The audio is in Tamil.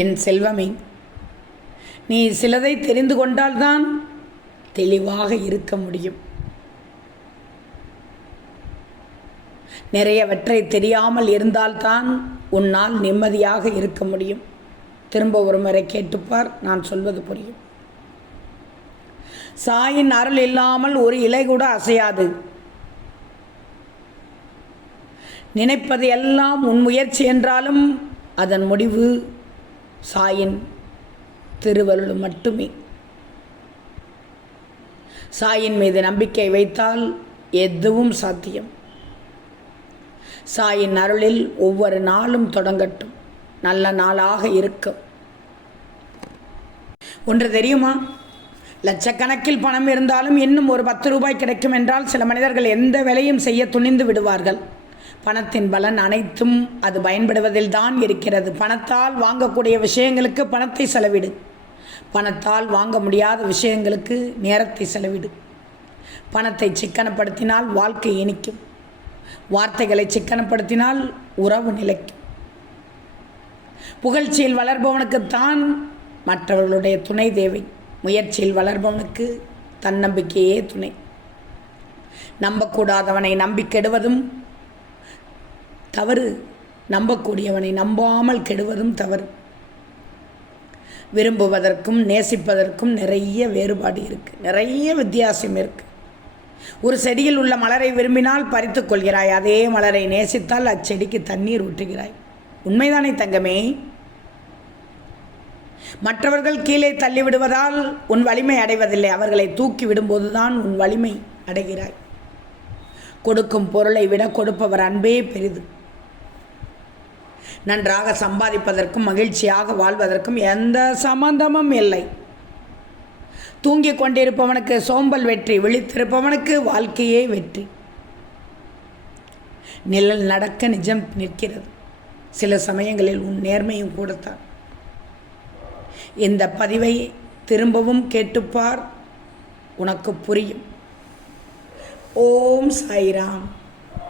என் செல்வமே, நீ சிலதை தெரிந்து கொண்டால்தான் தெளிவாக இருக்க முடியும். நிறையவற்றை தெரியாமல் இருந்தால்தான் உன்னால் நிம்மதியாக இருக்க முடியும். திரும்ப ஒரு முறை கேட்டுப்பார், நான் சொல்வது புரியும். சாயின் அருள் இல்லாமல் ஒரு இலை கூட அசையாது. நினைப்பது எல்லாம் உன் முயற்சி என்றாலும் அதன் முடிவு சாயின் திருவருள் மட்டுமே. சாயின் மீது நம்பிக்கை வைத்தால் எதுவும் சாத்தியம். சாயின் அருளில் ஒவ்வொரு நாளும் தொடங்கட்டும், நல்ல நாளாக இருக்கும். ஒன்று தெரியுமா? லட்சக்கணக்கில் பணம் இருந்தாலும் இன்னும் ஒரு 10 ரூபாய் கிடைக்கும் என்றால் சில மனிதர்கள் எந்த வேலையும் செய்ய துணிந்து விடுவார்கள். பணத்தின் பலன் அனைத்தும் அது பயன்படுவதில் தான் இருக்கிறது. பணத்தால் வாங்கக்கூடிய விஷயங்களுக்கு பணத்தை செலவிடு. பணத்தால் வாங்க முடியாத விஷயங்களுக்கு நேரத்தை செலவிடு. பணத்தை சிக்கனப்படுத்தினால் வாழ்க்கை இனிக்கும். வார்த்தைகளை சிக்கனப்படுத்தினால் உறவு நிலைக்கும். புகழ்ச்சியில் வளர்பவனுக்குத்தான் மற்றவர்களுடைய துணை தேவை. முயற்சியில் வளர்பவனுக்கு தன்னம்பிக்கையே துணை. நம்பக்கூடாதவனை நம்பி கெடுவதும் தவறு, நம்பக்கூடியவனை நம்பாமல் கெடுவதும் தவறு. விரும்புவதற்கும் நேசிப்பதற்கும் நிறைய வேறுபாடு இருக்குது, நிறைய வித்தியாசம் இருக்குது. ஒரு செடியில் உள்ள மலரை விரும்பினால் பறித்து கொள்கிறாய், அதே மலரை நேசித்தால் அச்செடிக்கு தண்ணீர் ஊற்றுகிறாய். உண்மைதானே தங்கமே? மற்றவர்கள் கீழே தள்ளிவிடுவதால் உன் வலிமை அடைவதில்லை, அவர்களை தூக்கி விடும்போதுதான் உன் வலிமை அடைகிறாய். கொடுக்கும் பொருளை விட கொடுப்பவர் அன்பே பெரிது. நன்றாக சம்பாதிப்பதற்கும் மகிழ்ச்சியாக வாழ்வதற்கும் எந்த சம்பந்தமும் இல்லை. தூங்கிக் கொண்டிருப்பவனுக்கு சோம்பல் வெற்றி, விழித்திருப்பவனுக்கு வாழ்க்கையே வெற்றி. நிழல் நடக்க நிஜம் நிற்கிறது. சில சமயங்களில் உன் நேர்மையும் கூடத்தான். இந்த பதிவை திரும்பவும் கேட்டுப்பார், உனக்கு புரியும். ஓம் சாய்ராம்.